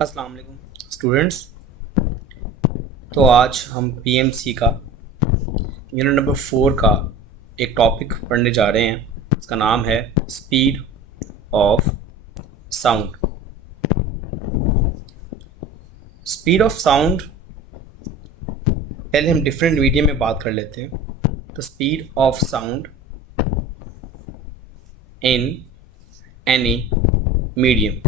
अस्सलाम वालेकुम स्टूडेंट्स। तो आज हम पीएमसी का यूनिट नंबर 4 का एक टॉपिक पढ़ने जा रहे हैं। इसका नाम है speed of sound. Speed of sound पहले हम डिफरेंट मीडियम में बात कर लेते हैं। तो speed of sound in any medium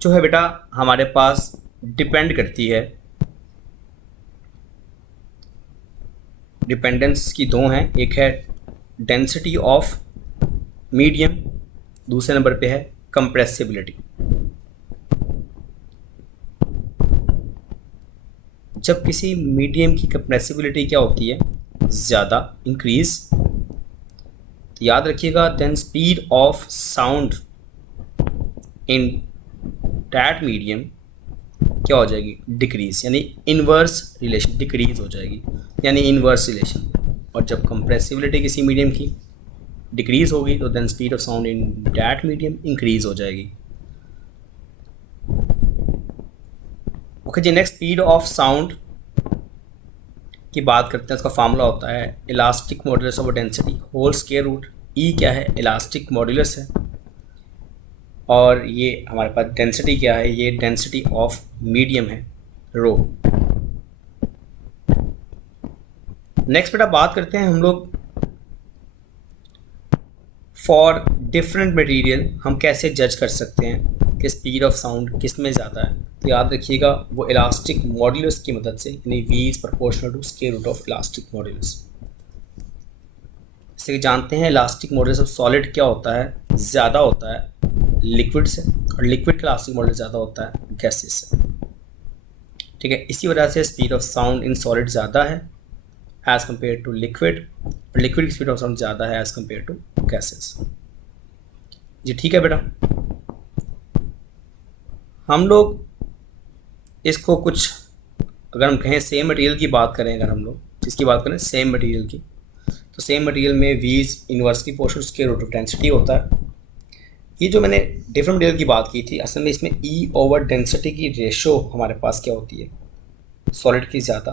जो है बेटा हमारे पास डिपेंड करती है। डिपेंडेंस की दो हैं, एक है डेंसिटी ऑफ मीडियम, दूसरे नंबर पे है कंप्रेसिबिलिटी। जब किसी मीडियम की कंप्रेसिबिलिटी क्या होती है, ज़्यादा इंक्रीज, तो याद रखिएगा then speed of sound in that medium क्या हो जाएगी, डिक्रीज, यानी इन्वर्स रिलेशन, डिक्रीज हो जाएगी यानी इन्वर्स रिलेशन। और जब कंप्रेसिबिलिटी किसी मीडियम की डिक्रीज होगी तो then speed of sound in that medium increase हो जाएगी। ओके जी, नेक्स्ट स्पीड ऑफ साउंड की बात करते हैं। इसका फार्मूला होता है elastic modulus of density whole square root. E क्या है, इलास्टिक मॉडुलस है, और ये हमारे पास डेंसिटी क्या है, ये डेंसिटी ऑफ मीडियम है, रो। नेक्स्ट बेटा बात करते हैं हम लोग फॉर डिफरेंट मटेरियल हम कैसे जज कर सकते हैं कि स्पीड ऑफ साउंड किस में ज़्यादा है। तो याद रखिएगा वो इलास्टिक मॉडुलस की मदद से, यानी V is proportional to square root of elastic modulus. इसे जानते हैं इलास्टिक मॉडुलस ऑफ सॉलिड क्या होता है, ज़्यादा होता है लिक्विड से, और लिक्विड का इलास्टिक मॉडुलस ज़्यादा होता है गैसेस से। ठीक है, इसी वजह से speed of sound in solid ज़्यादा है एज़ कम्पेयर टू लिक्विड, और लिक्विड की स्पीड ऑफ साउंड ज़्यादा है एज़ कम्पेयर टू गैसेस। जी ठीक है बेटा, हम लोग इसको कुछ, अगर हम कहें सेम मटेरियल की बात करें, अगर हम लोग इसकी बात करें सेम मटेरियल की, तो सेम मटेरियल में V is inversely proportional square root of density होता है। ये जो मैंने डिफरेंट मटेरियल की बात की थी, असल में इसमें ई ओवर डेंसिटी की रेशो हमारे पास क्या होती है, सॉलिड की ज़्यादा,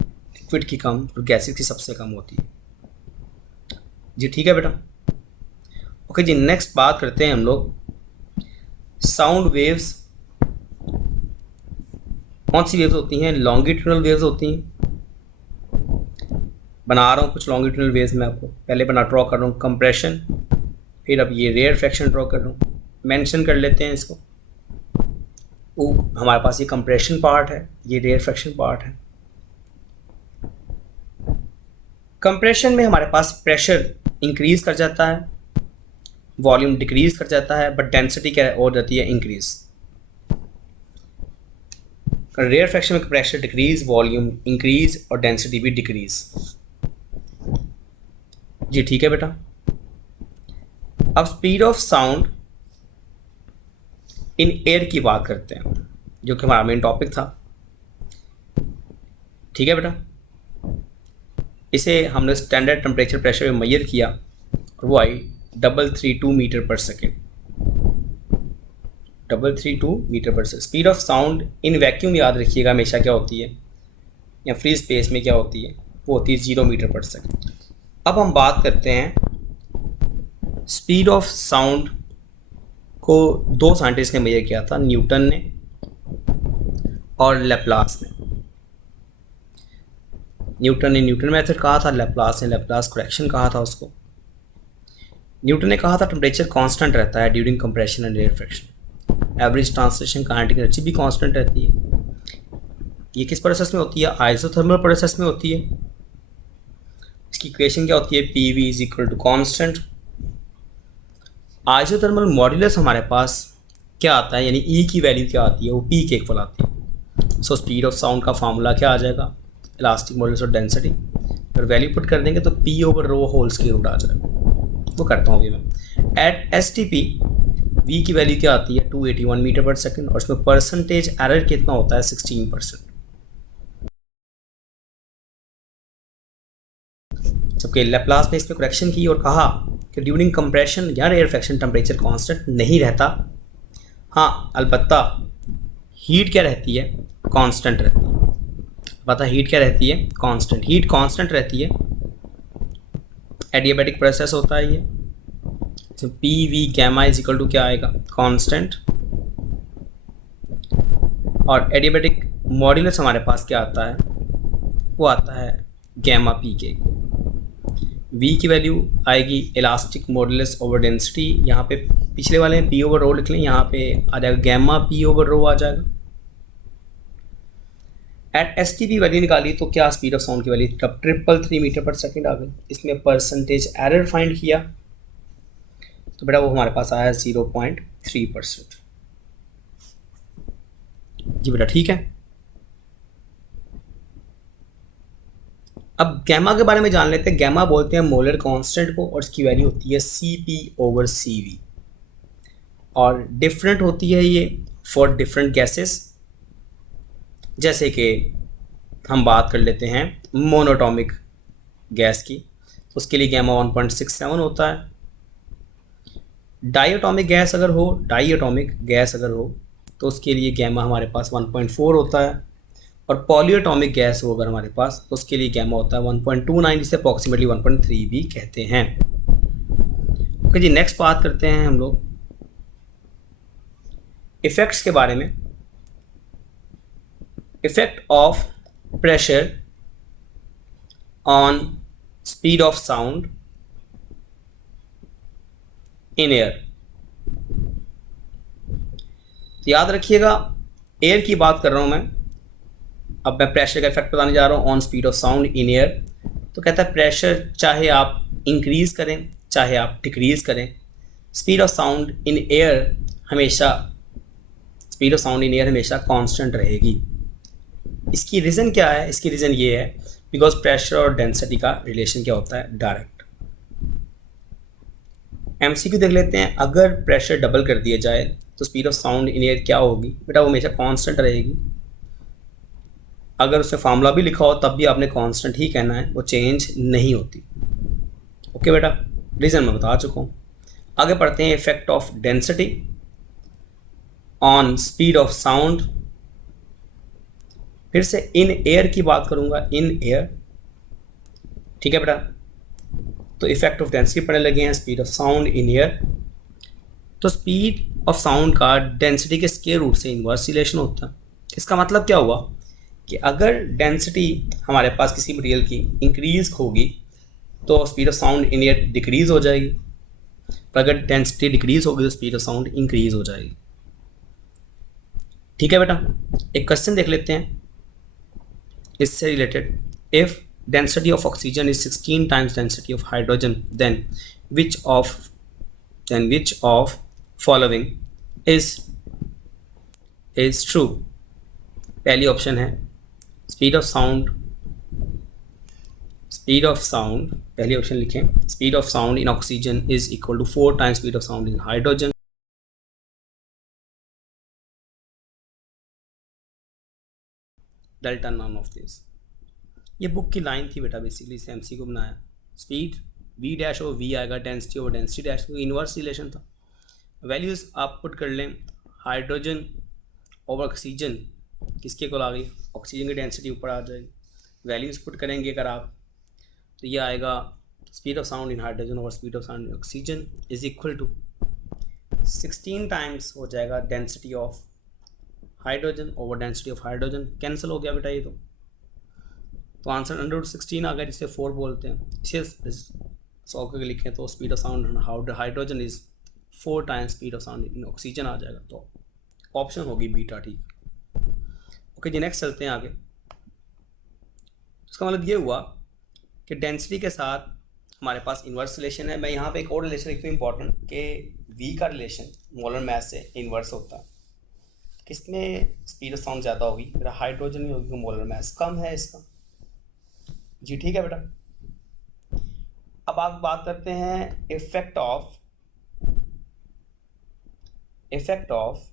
लिक्विड की कम, और गैसेस की सबसे कम होती है। जी ठीक है बेटा। ओके जी, नेक्स्ट बात करते हैं हम लोग साउंड वेव्स। कौन सी वेव्स होती हैं, लॉन्गिट्यूडनल वेव्स होती हैं। बना रहा हूँ कुछ लॉन्गिट्यूडनल वेव्स, मैं आपको पहले ड्रॉ कर रहा हूँ कंप्रेशन, फिर अब ये रेयर फ्रैक्शन ड्रॉ कर रहा हूँ। मेंशन कर लेते हैं इसको, वो हमारे पास ये कंप्रेशन पार्ट है, ये रेयर फ्रैक्शन पार्ट है। कंप्रेशन में हमारे पास प्रेशर इंक्रीज कर जाता है, वॉल्यूम डिक्रीज कर जाता है, बट डेंसिटी क्या हो जाती है, इंक्रीज। रेयर फ्रैक्शन में प्रेशर डिक्रीज, वॉल्यूम इंक्रीज, और डेंसिटी भी डिक्रीज। जी ठीक है बेटा। अब speed of sound in air की बात करते हैं, जो कि हमारा मेन टॉपिक था। ठीक है बेटा, इसे हमने स्टैंडर्ड टेम्परेचर प्रेशर में मेजर किया, और वो आई 332 metre per second. 332 metre per second. Speed of sound in vacuum याद रखिएगा हमेशा क्या होती है, या फ्री स्पेस में क्या होती है, वो होती है 0 मीटर पर सेकेंड। अब हम बात करते हैं स्पीड ऑफ साउंड को दो साइंटिस्ट ने मेजर किया था, न्यूटन ने और लैप्लास ने। न्यूटन ने न्यूटन मेथड कहा था, लैप्लास ने लैप्लास करेक्शन कहा था उसको। न्यूटन ने कहा था टेम्परेचर कांस्टेंट रहता है during compression and rarefaction, average translation kinetic energy भी कांस्टेंट रहती है। ये किस प्रोसेस में होती है, आइसोथर्मल प्रोसेस में होती है। इसकी इक्वेशन क्या होती है, P V is equal to constant. Isothermal modulus हमारे पास क्या आता है, यानी ई की वैल्यू क्या आती है, वो पी के इक्वल आती है। सो स्पीड ऑफ साउंड का फार्मूला क्या आ जाएगा, इलास्टिक मॉड्यूलस और डेंसिटी, और वैल्यू पुट कर देंगे तो P over rho whole square root आ जाएगा। वो करता हूँ अभी मैं। At S T P V की वैल्यू क्या आती है, 281 मीटर पर सेकेंड, और इसमें परसेंटेज एरर कितना होता है, 16%। जब ओके, लैप्लास ने इसमें करेक्शन की और कहा कि ड्यूरिंग कंप्रेशन या रेयरफेक्शन टेम्परेचर कांस्टेंट नहीं रहता, हाँ अलबत्ता हीट क्या रहती है, कांस्टेंट रहती है। पता हीट क्या रहती है, कांस्टेंट। हीट कांस्टेंट रहती है, एडियाबैटिक प्रोसेस होता है ये। तो P V gamma is equal to क्या आएगा, कांस्टेंट। और एडियाबैटिक मॉड्यूलस हमारे पास क्या आता है, वो आता है गैमा पी के। वी की वैल्यू आएगी इलास्टिक मॉडुलस ओवर डेंसिटी, यहाँ पे पिछले वाले में पी ओवर रो लिख लें, यहाँ पे आ जाएगा गैमा पी ओवर रो आ जाएगा। At S T P value निकाली तो क्या स्पीड ऑफ साउंड की वैल्यू, तब 333 मीटर पर सेकेंड आ गई। इसमें परसेंटेज एरर फाइंड किया तो बेटा वो हमारे पास आया 0.3%। जी बेटा ठीक है। अब गैमा के बारे में जान लेते हैं। गैमा बोलते हैं मोलर कांस्टेंट को और इसकी वैल्यू होती है Cp ओवर Cv और डिफरेंट होती है ये फॉर डिफरेंट गैसेस। जैसे कि हम बात कर लेते हैं मोनोटॉमिक गैस की, उसके लिए गैमा 1.67 होता है। डाइएटॉमिक गैस अगर हो तो उसके लिए गैमा हमारे पास 1.4 होता है। और पॉलीएटॉमिक गैस हो अगर हमारे पास तो उसके लिए गैमा होता है 1.29, जिसे अप्रॉक्सीमेटली 1.3 भी कहते हैं। ओके जी, नेक्स्ट बात करते हैं हम लोग इफेक्ट्स के बारे में। Effect of pressure on speed of sound in air. याद रखिएगा एयर की बात कर रहा हूं मैं, अब मैं प्रेशर का इफेक्ट बताने जा रहा हूँ on speed of sound in air. तो कहता है प्रेशर चाहे आप इंक्रीज करें चाहे आप डिक्रीज करें, speed of sound in air हमेशा कांस्टेंट रहेगी। इसकी रीज़न क्या है, इसकी रीज़न ये है बिकॉज प्रेशर और डेंसिटी का रिलेशन क्या होता है, डायरेक्ट। एमसीक्यू देख लेते हैं। अगर प्रेशर डबल कर दिया जाए तो speed of sound in air क्या होगी, बेटा वो हमेशा कांस्टेंट रहेगी। अगर उसमें फार्मूला भी लिखा हो तब भी आपने कांस्टेंट ही कहना है, वो चेंज नहीं होती। ओके बेटा, रीज़न मैं बता चुका हूँ। आगे पढ़ते हैं effect of density on speed of sound. फिर से इन एयर की बात करूँगा, इन एयर। ठीक है बेटा, तो इफेक्ट ऑफ डेंसिटी पढ़ने लगे हैं, speed of sound in air. तो स्पीड ऑफ साउंड का डेंसिटी के स्क्वायर रूट से इन्वर्स रिलेशन होता है। इसका मतलब क्या हुआ कि अगर डेंसिटी हमारे पास किसी मटेरियल की इंक्रीज होगी तो speed of sound in air decrease हो जाएगी, और अगर डेंसिटी डिक्रीज होगी तो स्पीड ऑफ साउंड इंक्रीज हो जाएगी। ठीक है बेटा, एक क्वेश्चन देख लेते हैं इससे related. If density of oxygen is 16 times density of hydrogen then which of following is true. पहली ऑप्शन है स्पीड ऑफ साउंड, पहली ऑप्शन लिखें, speed of sound in oxygen is equal to 4 times speed of sound in hydrogen. Delta none of this. ये book की line थी बेटा, basically इसे MC को बनाया। Speed V dash O V आएगा, density over density dash, inverse relation था। Values आप पुट कर लें, हाइड्रोजन ओवर ऑक्सीजन किसके को आ गई, ऑक्सीजन की डेंसिटी ऊपर आ जाएगी। वैल्यूज़ पुट करेंगे अगर आप तो ये आएगा speed of sound in hydrogen over speed of sound in oxygen is equal to 16 times हो जाएगा density of hydrogen over density of hydrogen. Cancel हो गया बेटा ये तो आंसर √16 आ गया, जिसे 4 बोलते हैं। इसे सौ के लिखें तो speed of sound hydrogen is 4 times speed of sound in oxygen आ जाएगा, तो ऑप्शन होगी बीटा। ठीक, ओके जी, नेक्स्ट चलते हैं आगे। इसका मतलब ये हुआ कि डेंसिटी के साथ हमारे पास इन्वर्स रिलेशन है। मैं यहाँ पे एक और रिलेशन लिखता हूँ इंपॉर्टेंट, कि वी का रिलेशन मोलर मास से इन्वर्स होता है। किसमें स्पीड ऑफ साउंड ज़्यादा होगी, मेरा हाइड्रोजन ही होगी, मोलर मास कम है इसका। जी ठीक है बेटा। अब आप बात करते हैं effect of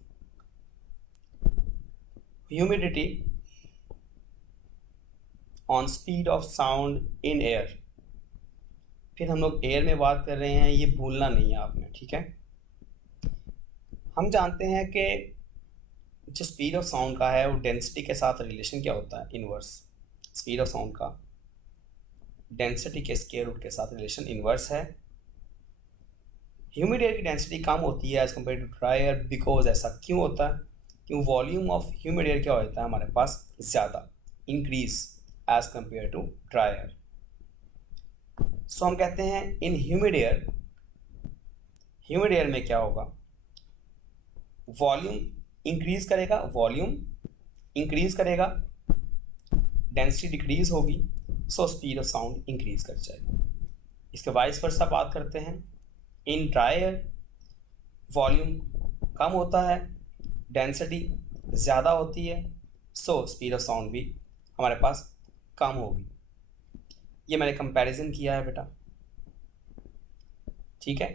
humidity on speed of sound in air. फिर हम लोग एयर में बात कर रहे हैं, ये भूलना नहीं है आपने, ठीक है। हम जानते हैं कि जो स्पीड ऑफ साउंड का है वो डेंसिटी के साथ रिलेशन क्या होता है, इनवर्स। स्पीड ऑफ साउंड का डेंसिटी के स्क्वायर रूट के साथ रिलेशन इनवर्स है। ह्यूमिड एयर की डेंसिटी कम होती है as compare to dry air, because ऐसा क्यों होता है, क्यों वॉल्यूम ऑफ ह्यूमिड एयर क्या होता है हमारे पास ज़्यादा, increase as compare to dry air. So हम कहते हैं इन ह्यूमिड एयर में क्या होगा, वॉल्यूम इंक्रीज करेगा, डेंसिटी डिक्रीज होगी, so speed of sound increase कर जाएगा। इसके वाइस वर्सा बात करते हैं, इन ड्राई एयर वॉल्यूम कम होता है, डेंसिटी ज़्यादा होती है, सो स्पीड ऑफ साउंड भी हमारे पास कम होगी। ये मैंने कंपैरिजन किया है बेटा, ठीक है।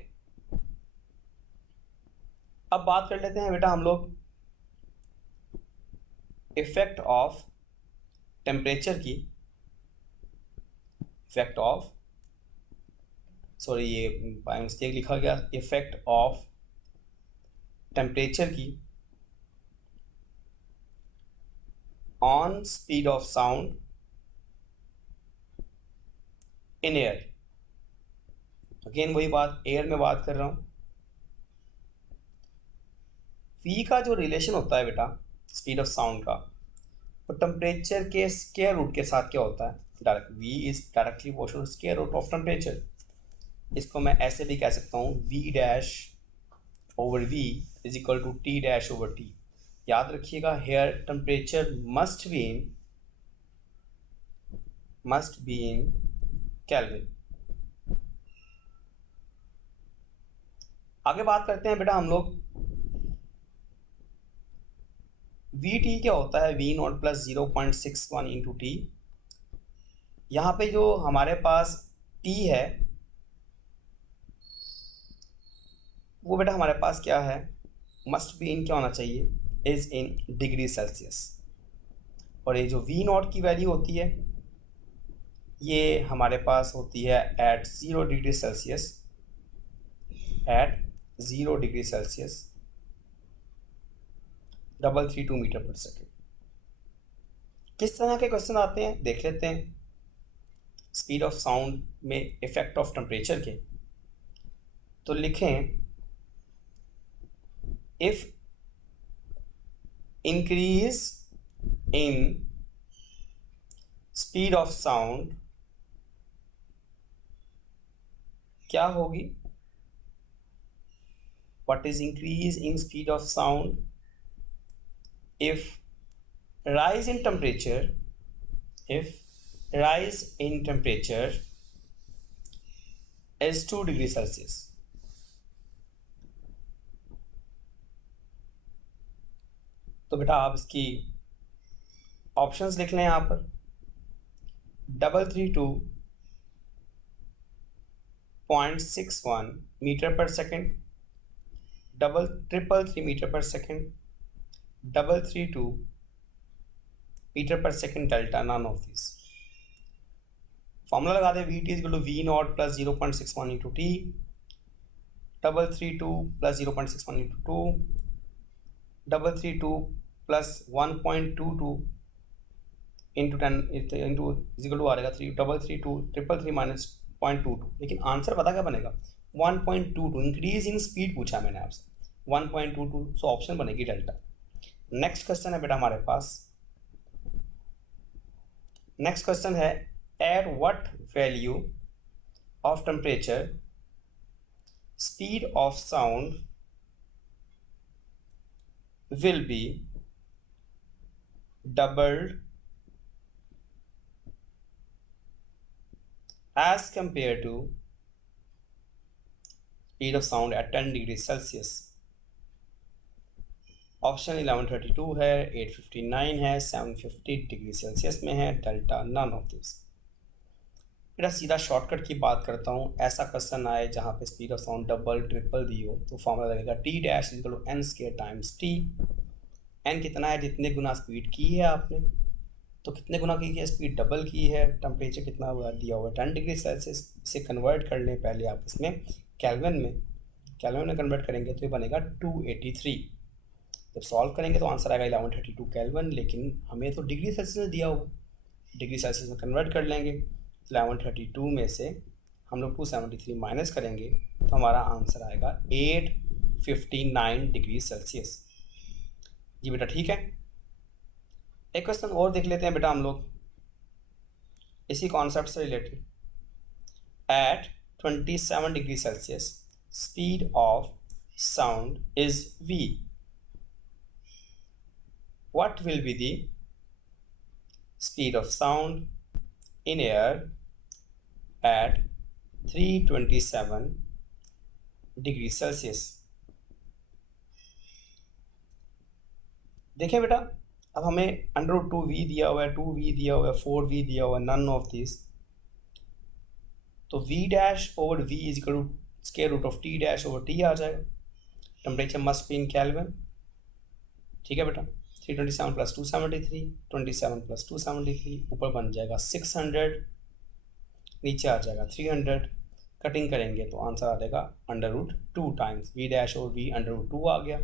अब बात कर लेते हैं बेटा हम लोग इफेक्ट ऑफ टेम्परेचर की, ये बाय मिस्टेक लिखा गया, इफेक्ट ऑफ टेम्परेचर की on speed of sound in air. Again वही बात, एयर में बात कर रहा हूं। V का जो रिलेशन होता है बेटा स्पीड ऑफ साउंड का, वो टेम्परेचर के स्क्वायर रूट के साथ क्या होता है, direct. V is directly proportional square root of temperature. इसको मैं ऐसे भी कह सकता हूँ, V dash over V is equal to T dash over T। याद रखिएगा, here temperature must be in kelvin. आगे बात करते हैं बेटा हम लोग, VT क्या होता है, V naught plus 0.61 into T. यहाँ पे जो हमारे पास T है वो बेटा हमारे पास क्या है, मस्ट बी इन क्या होना चाहिए, इज इन डिग्री सेल्सियस। और ये जो V नॉट की वैल्यू होती है ये हमारे पास होती है eight 0 degree Celsius, 332 metre per second. किस तरह के क्वेश्चन आते हैं देख लेते हैं स्पीड ऑफ साउंड में इफेक्ट ऑफ टेम्परेचर के। तो लिखें, if increase in speed of sound क्या होगी, what is increase in speed of sound, if rise in temperature is 2 degree Celsius. तो बेटा आप इसकी ऑप्शंस लिख लें यहाँ पर, 332.61 metre per second, 333 metre per second, 332 metre per second delta, none of this. Formula लगा दे, VT is equal to V naught plus 0.61 into T, 332 plus 0.61 into 2, 332 plus 1.22 into 10 into equal to आ रहेगा 332 minus 0.22। लेकिन answer पता क्या बनेगा, 1.22। Increase in speed पूछा मैंने आपसे, 1.22, सो ऑप्शन बनेगी डेल्टा। नेक्स्ट क्वेश्चन है बेटा हमारे पास, नेक्स्ट क्वेश्चन है, at what value of temperature speed of sound will be doubled as compared to speed of sound at 10 degree Celsius. Option 1132 है, 859 है, 750 डिग्री सेल्सियस में है, डेल्टा नन ऑफ दिस। मेरा सीधा शॉर्टकट की बात करता हूँ, ऐसा क्वेश्चन आए जहाँ पे speed of sound double triple दी हो तो फॉर्मूला लगेगा T dash equal to n square times T। n कितना है, जितने गुना स्पीड की है आपने तो कितने गुना की है, स्पीड डबल की है, टेम्परेचर कितना हुआ दिया हुआ है 10 डिग्री सेल्सियस। इसे कन्वर्ट कर लें पहले आप इसमें केल्विन में कन्वर्ट करेंगे तो ये बनेगा 283। जब सॉल्व करेंगे तो आंसर आएगा 1132 केल्विन, लेकिन हमें तो डिग्री सेल्सियस में दिया हुआ, डिग्री सेल्सियस में कन्वर्ट कर लेंगे। 1132 में से हम लोग 273 माइनस करेंगे तो हमारा आंसर आएगा 859 डिग्री सेल्सियस। जी बेटा ठीक है। एक क्वेश्चन और देख लेते हैं बेटा हम लोग इसी कॉन्सेप्ट से related. At 27 degree Celsius speed of sound is v, what will be the speed of sound in air at 327 degree Celsius. देखें बेटा, अब हमें √2v दिया हुआ है, 2v दिया हुआ है, 4v दिया हुआ है, नन ऑफ दिस। तो v dash over v is equal to square root of t dash over t आ जाएगा। Temperature must be in kelvin. ठीक है बेटा, 327 प्लस 273, 27 प्लस 273, ऊपर बन जाएगा 600, नीचे आ जाएगा 300। कटिंग करेंगे तो आंसर आ जाएगा √2 टाइम्स v डैश और v √2 आ गया,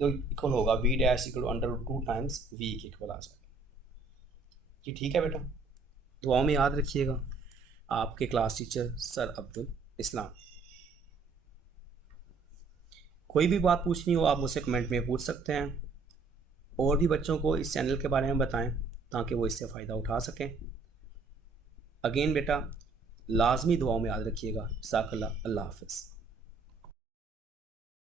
जो इक्वल होगा v dash equal to √2 times v के इक्वल आ जाएगा। जी ठीक है बेटा, दुआओं में याद रखिएगा। आपके क्लास टीचर सर अब्दुल इस्लाम। कोई भी बात पूछनी हो आप मुझसे कमेंट में पूछ सकते हैं, और भी बच्चों को इस चैनल के बारे में बताएं ताकि वो इससे फ़ायदा उठा सकें। अगेन बेटा लाजमी दुआओं में याद रखिएगा। जज़ाकल्लाह, अल्लाह हाफ़िज़।